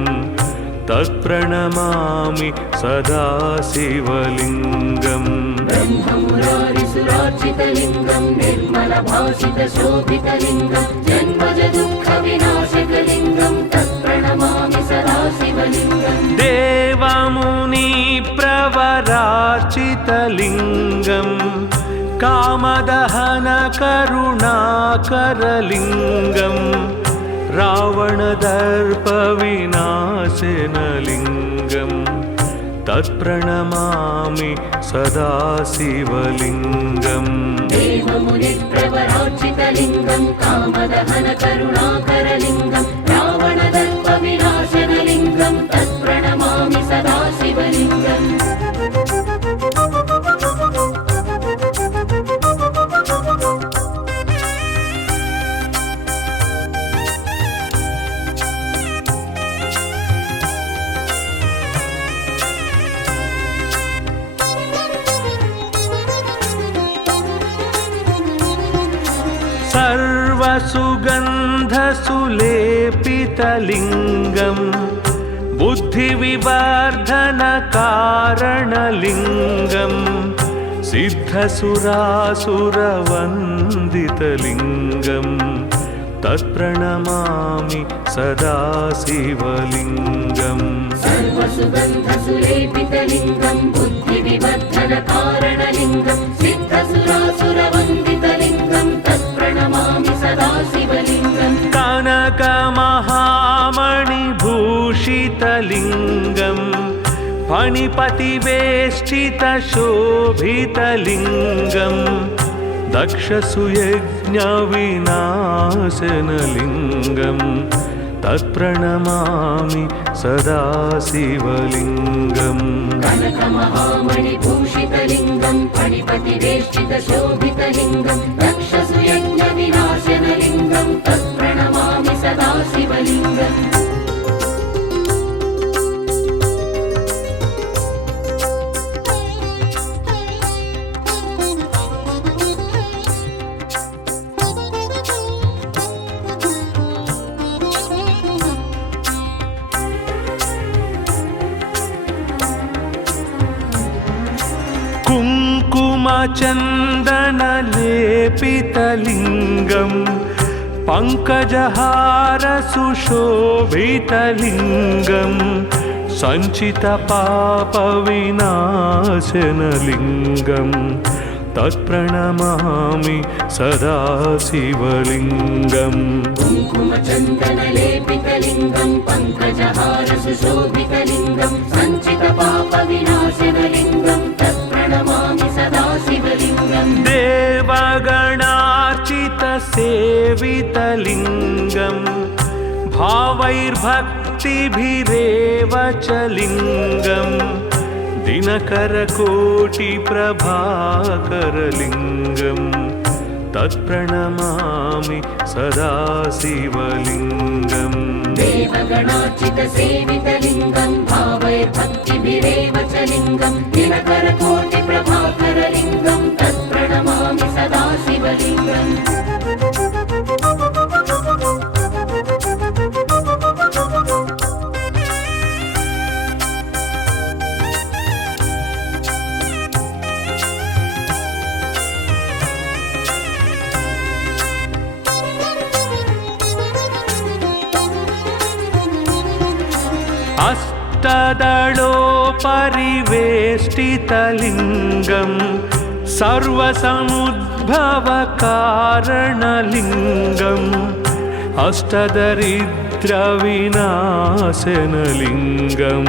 तत्प्रणमामि सदा शिवलिङ्गम् ब्रह्ममुरारिसुरार्चितलिङ्गं निर्मलभासितशोभितलिङ्गं जन्मजदुःखविनाशकलिङ्गं तत्प्रणमामि सदा शिवलिङ्गम् देवमुनिप्रवरार्चितलिङ्गं कामदहनकरुणाकरलिङ्गं रावणदर्पविनाशनलिङ्गं तत्प्रणमामि सदा शिवलिङ्गम् देवमुनिप्रवरार्चितलिङ्गं कामदहनकरुणाकरलिङ्गं रावणदर्पविनाशनलिङ्गं तत्प्रणमामि सदा शिवलिङ्गम् सर्वसुगन्धसुलेपितलिङ्गं बुद्धिविवर्धनकारणलिङ्गं सिद्धसुरासुरवन्दितलिङ्गं तत्प्रणमामि सदा शिवलिङ्गम् सर्वसुगन्धसुलेपितलिङ्गं बुद्धिविवर्धनकारणलिङ्गं सिद्धसुरासुरवन्दितलिङ्गं तत्प्रणमामि सदा शिवलिङ्गम् कनकमहामणिभूषितलिङ्गं फणिपतिवेष्टितशोभितलिङ्गं दक्षसुयज्ञविनाशनलिङ्गं तत्प्रणमामि सदा शिवलिङ्गम् कनकमहामणिभूषितलिङ्गं फणिपतिवेष्टितशोभितलिङ्गं दक्षसुयज्ञविनाशनलिङ्गं तत्प्रणमामि सदा शिवलिङ्गम् कुङ्कुमचन्दनलेपितलिङ्गं पङ्कजहारसुशोभितलिङ्गं सञ्चितपापविनाशनलिङ्गं तत्प्रणमामि सदा शिवलिङ्गम् कुङ्कुमचन्दनलेपितलिङ्गं पङ्कजहारसुशोभितलिङ्गं सञ्चितपापविनाशनलिङ्गं तत्प्रणमामि सदा शिवलिङ्गम् देवगणार्चितसेवितलिङ्गं भावैर्भक्तिभिरेव च लिङ्गं दिनकरकोटिप्रभाकरलिङ्गं तत्प्रणमामि सदा शिवलिङ्गम् देवगणार्चितसेवितलिङ्गं भावैर्भक्तिभिरेव च लिङ्गं दिनकरकोटिप्रभाकरलिङ्गं तत्प्रणमामि सदा शिवलिङ्गम् अष्टदलोपरिवेष्टितलिङ्गं सर्वसमुद्भवकारणलिङ्गम् अष्टदरिद्रविनाशनलिङ्गं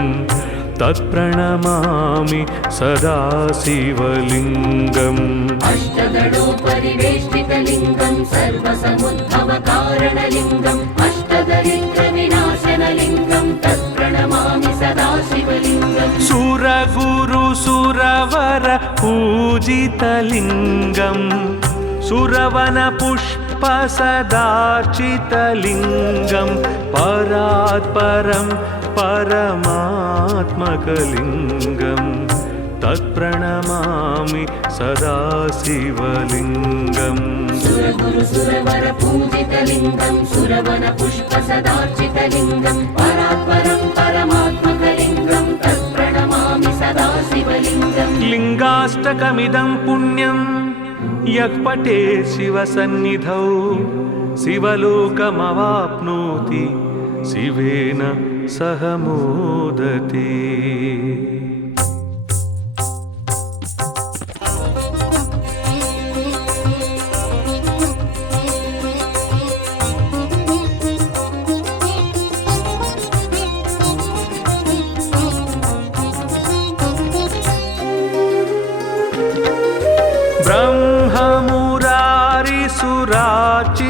तत्प्रणमामि सदा शिवलिङ्गम् अष्टदलोपरिवेष्टितलिङ्गं सर्वसमुद्भवकारणलिङ्गम् अष्टदरिद्रविनाशनलिङ्गं तत्प्रणमामि सदा शिवलिङ्गम् सुरगुरुसुरवर पूजितलिङ्गं सुरवनपुष्पसदार्चितलिङ्गं परात्परं परमात्मकलिङ्गं तत्प्रणमामि सदा शिवलिङ्गम् सुरगुरुसुरवर पूजितलिङ्गं सुरवनपुष्पसदार्चितलिङ्गं परात्परं परमात्मकलिङ्गं तत्प्रणमामि सदा शिवलिङ्गम् लिङ्गाष्टकमिदं पुण्यं यः पठे शिवसन्निधौ शिवलोकमवाप्नोति शिवेन सह मोदते।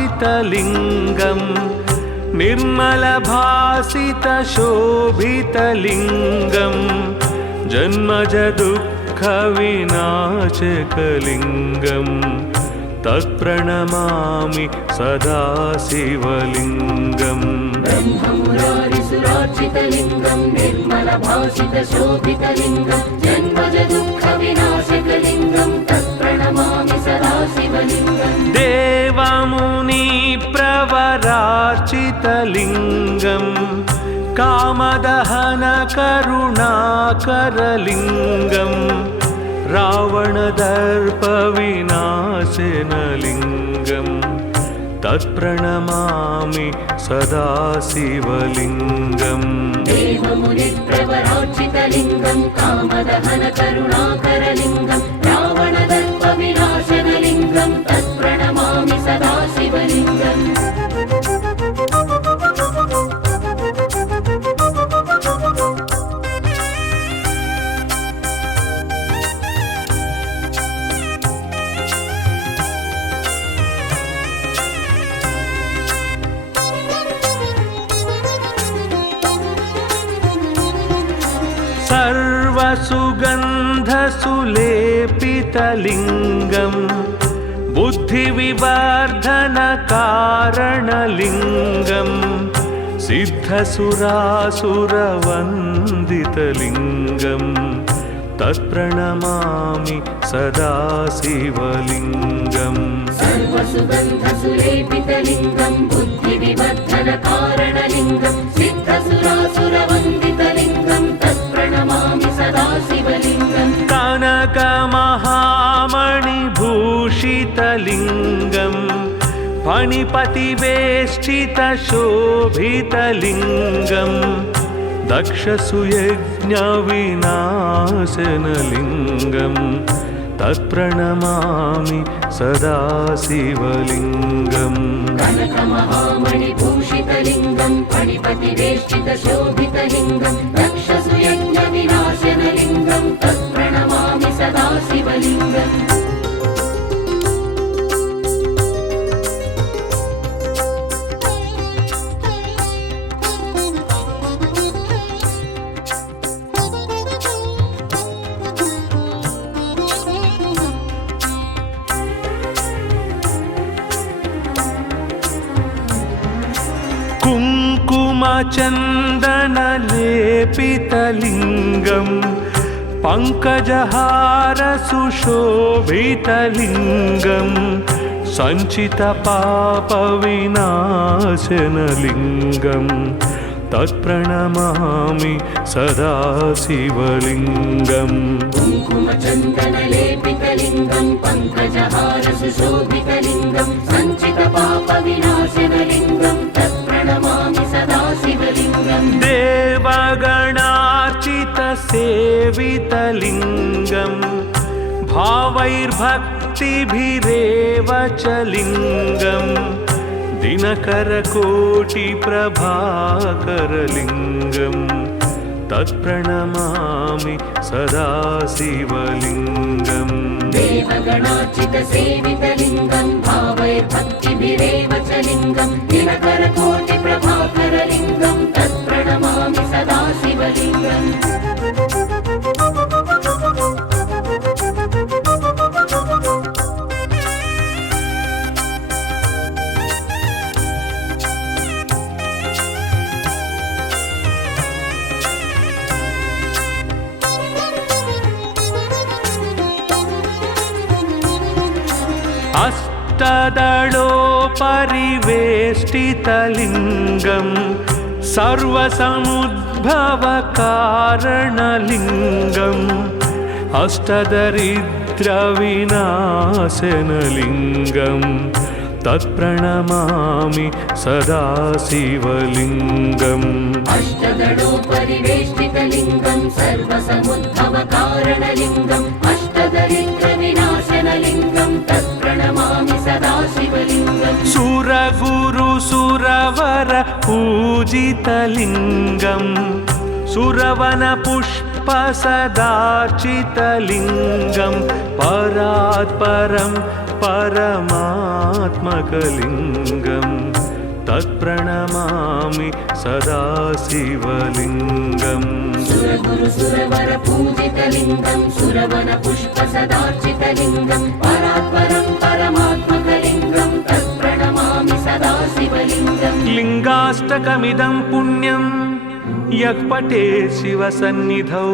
ब्रह्ममुरारिसुरार्चितलिङ्गं निर्मलभासितशोभितलिङ्गं जन्मजदुःखविनाशकलिङ्गं तत्प्रणमामि सदा शिवलिङ्गम् ब्रह्ममुरारिसुरार्चितलिङ्गं निर्मलभासितशोभितलिङ्गं जन्मजदुःखविनाशकलिङ्गं तत्प्रणमामि सदा शिवलिङ्गम् देवमुनिप्रवरार्चितलिङ्गं कामदहनकरुणाकरलिङ्गं रावणदर्पविनाशनलिङ्गं तत्प्रणमामि सदा शिवलिङ्गम् देवमुनिप्रवरार्चितलिङ्गं कामदहनकरुणाकरलिङ्गं रावणदर्पविनाशनलिङ्गं तत्प्रणमामि सदा शिवलिङ्गम् सर्वसुगन्धसुलेपितलिङ्गं बुद्धिविवर्धनकारणलिङ्गं सिद्धसुरासुरवन्दितलिङ्गं तत्प्रणमामि सदा शिवलिङ्गम् सर्वसुगन्धसुलेपितलिङ्गं बुद्धिविवर्धनकारणलिङ्गं सिद्धसुरासुरवन्दितलिङ्गं तत्प्रणमामि सदा शिवलिङ्गम् कनकमहामणिभूषितलिङ्गं फणिपतिवेष्टितशोभितलिङ्गं दक्षसुयज्ञविनाशनलिङ्गं तत्प्रणमामि सदा शिवलिङ्गम् कनकमहामणिभूषितलिङ्गं फणिपतिवेष्टितशोभितलिङ्गं दक्षसुयज्ञविनाशनलिङ्गं तत्प्रणमामि सदा शिवलिङ्गम् कुङ्कुमचन्दनलेपितलिङ्गं पङ्कजहारसुशोभितलिङ्गं सञ्चितपापविनाशनलिङ्गं तत्प्रणमामि सदा शिवलिङ्गम् कुङ्कुमचन्दनलेपितलिङ्गं पङ्कजहारसुशोभितलिङ्गं सञ्चितपापविनाशनलिङ्गं तत्प्रणमामि सदा शिवलिङ्गम् देवगणार्चित सेवितलिङ्गं भावैर्भक्तिभिरेव च लिङ्गं दिनकरकोटिप्रभाकरलिङ्गं तत्प्रणमामि सदा शिवलिङ्गम् देवगणार्चितसेवितलिङ्गं भावैर्भक्तिभिरेव च लिङ्गं दिनकरकोटिप्रभाकरलिङ्गं तत्प्रणमामि सदा शिवलिङ्गम् अष्टदलोपरिवेष्टितलिङ्गं सर्वसमुद्भवकारणलिङ्गम् अष्टदरिद्रविनाशनलिङ्गं तत्प्रणमामि सदा शिवलिङ्गम् अष्टदलोपरिवेष्टितलिङ्गं सर्वसमुद्भवकारणलिङ्गम् अष्टदरिद्रविनाशनलिङ्गं तत्प्रणमामि सदा शिवलिङ्गम् सुरगुरुसुरवर पूजितलिङ्गं सुरवनपुष्पसदार्चितलिङ्गं परात्परं परमात्मकलिङ्गं तत्प्रणमामि सदा शिवलिङ्गम् सुरगुरुसुरवर पूजितलिङ्गं सुरवनपुष्पसदार्चितलिङ्गं परात्परं परमात्मकलिङ्गं तत्प्रणमामि सदा शिवलिङ्गम् लिङ्गाष्टकमिदं पुण्यं यः पठेत् शिवसन्निधौ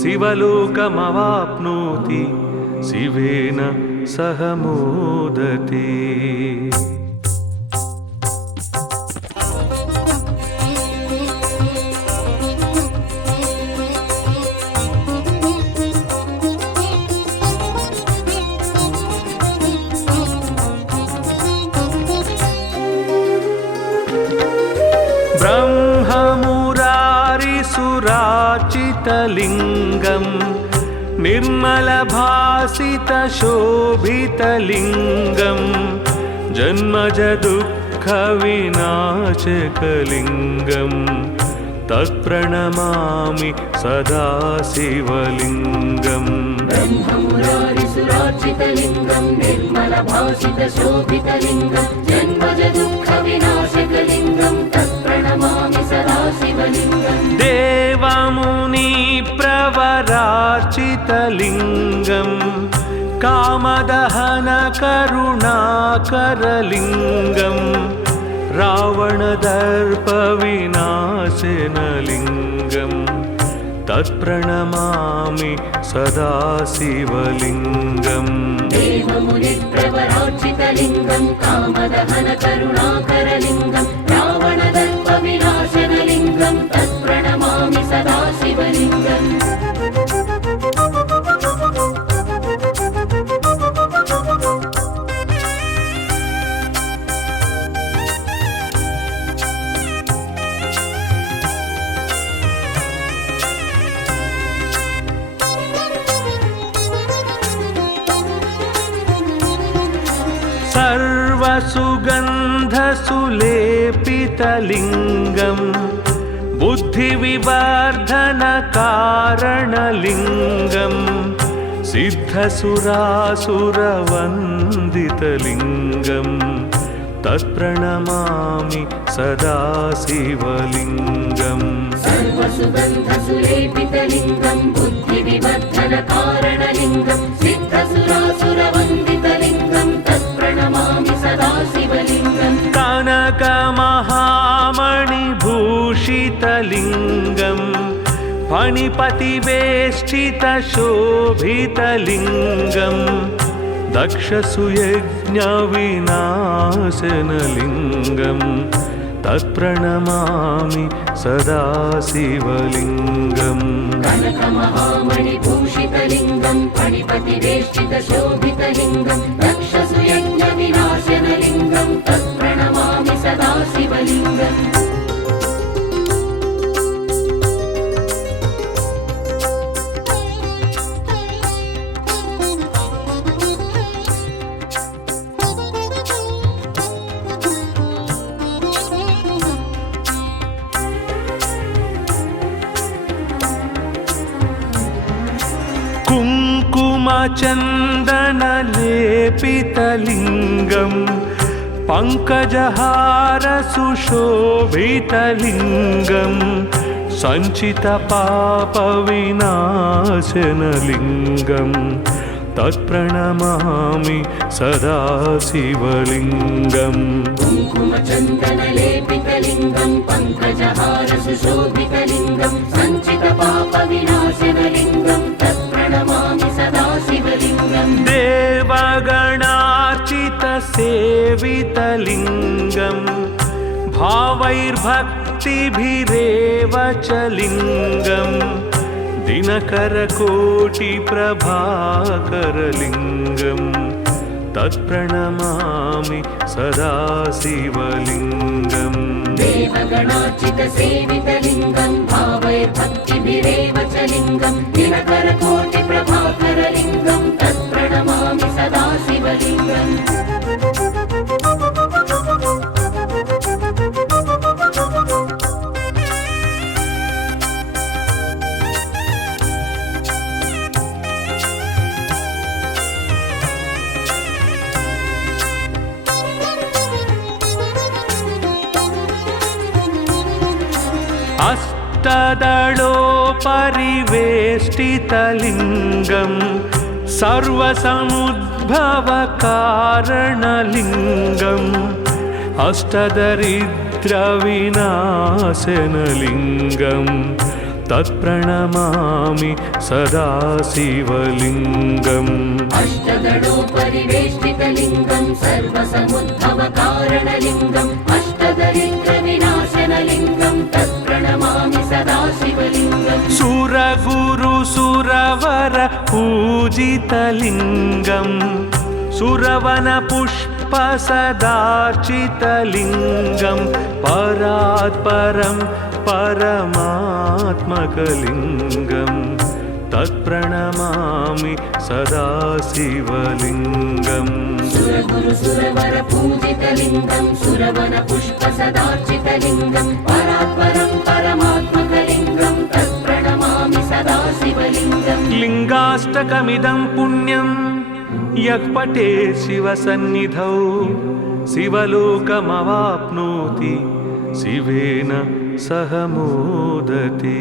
शिवलोकमवाप्नोति शिवेन सह मोदते। ब्रह्ममुरारिसुरार्चितलिङ्गं निर्मलभासितशोभितलिङ्गं जन्मजदुःखविनाशकलिङ्गं तत्प्रणमामि सदा शिवलिङ्गम् ब्रह्ममुरारिसुरार्चितलिङ्गं निर्मलभासितशोभितलिङ्गं जन्मजदुःखविनाशकलिङ्गं तत्प्रणमामि सदा शिवलिङ्गम् देवमुनिप्रवरार्चितलिङ्गं कामदहनकरुणाकरलिङ्गं रावणदर्पविनाशनलिङ्गं तत्प्रणमामि सदा शिवलिङ्गम् देवमुनिप्रवरार्चितलिङ्गं कामदहनकरुणाकरलिङ्गं रावणदर्पविनाशनलिङ्गं तत्प्रणमामि सदा शिवलिङ्गम् सर्वसुगन्धसुलेपितलिङ्गं बुद्धिविवर्धनकारणलिङ्गं सिद्धसुरासुरवन्दितलिङ्गं तत्प्रणमामि सदा शिवलिङ्गम् सर्वसुगन्धसुलेपितलिङ्गं बुद्धिविवर्धनकारणलिङ्गं सिद्धसुरासुरवन्दितलिङ्गं तत्प्रणमामि सदा शिवलिङ्गम् कनकमहामणिभूषितलिङ्गं फणिपतिवेष्टितशोभितलिङ्गं दक्षसुयज्ञविनाशनलिङ्गं तत्प्रणमामि सदा शिवलिङ्गम् कनकमहामणिभूषितलिङ्गं फणिपतिवेष्टितशोभितलिङ्गं दक्षसुयज्ञविनाशनलिङ्गं तत्प्रणमामि सदा शिवलिङ्गम् कुङ्कुमचन्दनलेपितलिङ्गं पङ्कजहारसुशोभितलिङ्गं सञ्चितपापविनाशनलिङ्गं तत्प्रणमामि सदा शिवलिङ्गम् कुङ्कुमचन्दनलेपितलिङ्गं पङ्कजहारसुशोभितलिङ्गं सञ्चितपापविनाशनलिङ्गं तत्प्रणमामि सदा शिवलिङ्गम् देवगणार्चितसेवितलिङ्गं भावैर्भक्तिभिरेव च लिङ्गं दिनकरकोटिप्रभाकरलिङ्गं तत्प्रणमामि सदा शिवलिङ्गम् देवगणार्चितसेवितलिङ्गं भावैर्भक्तिभिरेव च लिङ्गं दिनकरकोटिप्रभाकरलिङ्गं तत्प्रणमामि सदा शिवलिङ्गम् अष्टदलोपरिवेष्टितलिङ्गं सर्वसमुद्भवकारणलिङ्गम् अष्टदरिद्रविनाशनलिङ्गं तत्प्रणमामि सदा शिवलिङ्गम् अष्टदलोपरिवेष्टितलिङ्गं सर्वसमुद्भवकारणलिङ्गम् अष्टदरिद्रविनाशनलिङ्गं तत्प्रणमामि सदा शिवलिङ्गम् सुरगुरुसुरवर पूजितलिङ्गं सुरवनपुष्पसदार्चितलिङ्गं परात्परं परमात्मकलिङ्गं तत्प्रणमामि सदा शिवलिङ्गम् सुरगुरुसुरवरपूजितलिङ्गं सुरवनपुष्पसदार्चितलिङ्गं परात्परं परमात्मकलिङ्गं तत्प्रणमामि सदा शिवलिङ्गम् लिङ्गाष्टकमिदं पुण्यं यः पठेत् शिवसन्निधौ शिवलोकमवाप्नोति शिवेन सह मोदते।